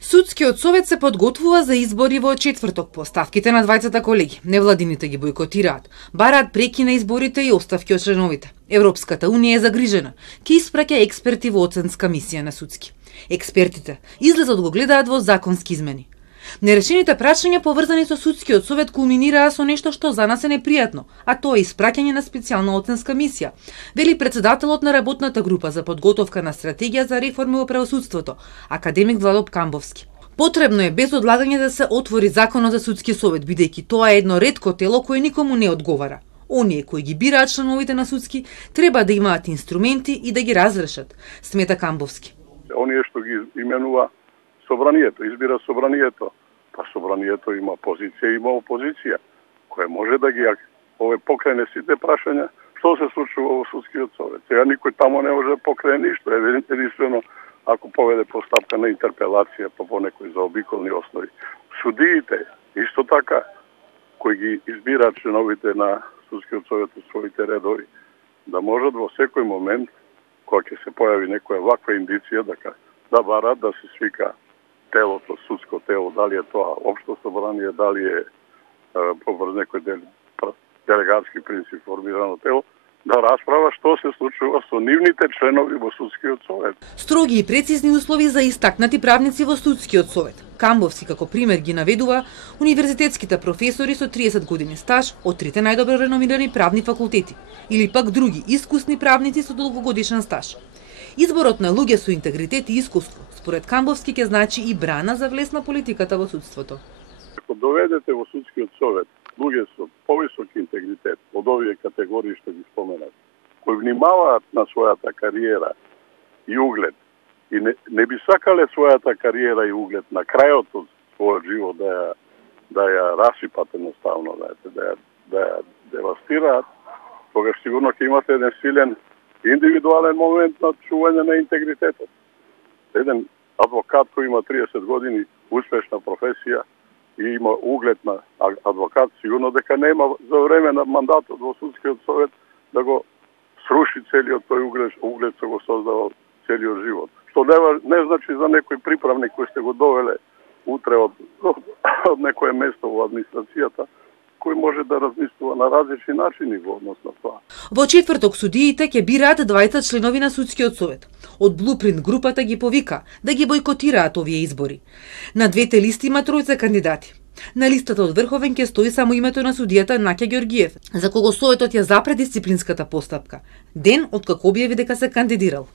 Судскиот совет се подготвува за избори во четврток по оставките на двајцата колеги. Невладините ги бојкотираат, бараат преки на изборите и оставки од членовите. Европската унија е загрижена, ќе испраќа експерти во оценска мисија на судски. Експертите излезот го гледаат во законски измени. Нерешените прашања поврзани со судскиот совет кулминираа со нешто што за нас е непријатно, а тоа е испраќање на специјална оценска мисија, вели претседателот на работната група за подготовка на стратегија за реформи во правосудството, академик Владо Камбовски. Потребно е без одлагање да се отвори законот за судски совет, бидејќи тоа е едно ретко тело кое никому не одговара. Оние кои ги бираат членовите на судски треба да имаат инструменти и да ги разрешат, смета Камбовски. Оние што ги именува собранието, избира собранието, па собранието има позиција, има опозиција, која може да ги покрене сите прашања, што се случува во судскиот совет. Сега никој тамо не може да покрене ништо, единствено ако поведе постапка на интерпелација по некои заобиколни основи. Судиите, исто така, кои ги избираат членовите на судскиот совет во своите редови, да можат во секој момент, кога ќе се појави некоја ваква индиција, да барат да се свика телото, судско тело, дали е тоа општо собрание, дали е поврз некој делегатски принцип формирано тело, да расправа што се случува со нивните членови во судскиот совет. Строги и прецизни услови за истакнати правници во судскиот совет. Камбовски како пример ги наведува универзитетските професори со 30 години стаж од трите најдобро реномирани правни факултети или пак други искусни правници со долгогодишен стаж. Изборот на луѓе со интегритет и искуство, според Камбовски, ќе значи и брана за влез на политиката во судството. Ако доведете во судскиот совет луѓе со повисок интегритет од овие категории што ги споменав, кои внимаваат на својата кариера и углед, и не би сакале својата кариера и углед на крајот од својот живот да ја расипат едноставно, да ја девастираат, тогаш сигурно ќе имате еден силен индивидуален момент на чување на интегритетот. Еден адвокат кој има 30 години успешна професија и има углед на адвокат, сигурно дека нема за време на мандатот во судскиот совет да го сруши целиот тој углед што го создавал целиот живот. Што не значи за некој приправник кој сте го довеле утре од некое место во администрацијата, кој може да размислува на различни начини во однос на тоа. Во четврток судиите ќе бираат 20 членови на судскиот совет. Од Блупринт групата ги повика да ги бојкотираат овие избори. На двете листи има тројца кандидати. На листата од Врховен ќе стои само името на судијата Наќа Ѓоргиев, за кого советот ја запре дисциплинската постапка, ден откако објави дека се кандидирал.